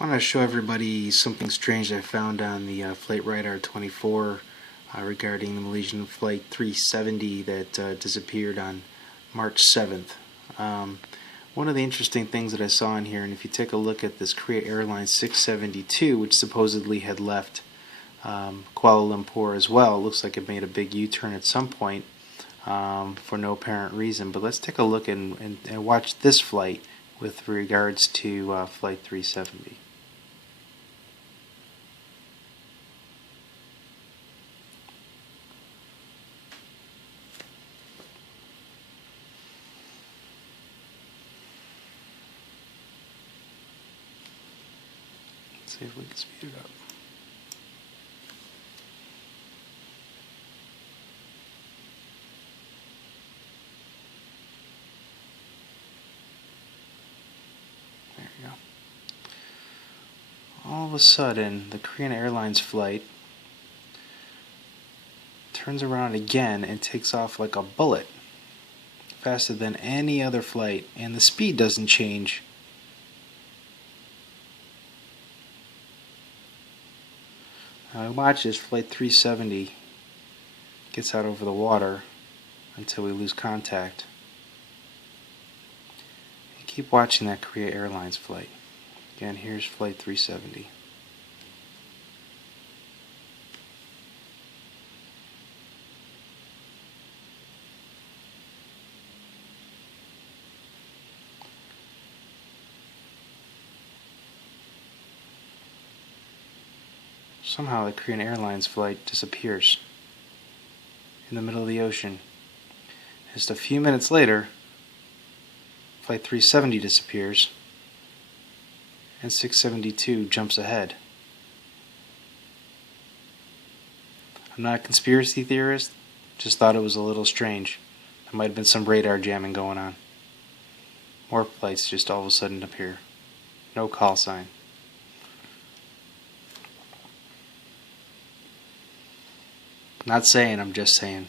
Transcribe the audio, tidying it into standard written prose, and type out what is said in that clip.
I want to show everybody something strange I found on the Flight Radar 24 regarding the Malaysian Flight 370 that disappeared on March 7th. One of the interesting things that I saw in here, and if you take a look at this Korea Airlines 672, which supposedly had left Kuala Lumpur as well, looks like it made a big U-turn at some point for no apparent reason. But let's take a look and watch this flight with regards to Flight 370. See if we can speed it up. There you go. All of a sudden, the Korean Airlines flight turns around again and takes off like a bullet, faster than any other flight, and the speed doesn't change. Now watch as Flight 370 gets out over the water until we lose contact. And keep watching that Korea Airlines flight. Again, here's Flight 370. Somehow the Korean Airlines flight disappears in the middle of the ocean. Just a few minutes later, Flight 370 disappears and 672 jumps ahead. I'm not a conspiracy theorist, just thought it was a little strange. There might have been some radar jamming going on. More flights just all of a sudden appear. No call sign. Not saying, I'm just saying.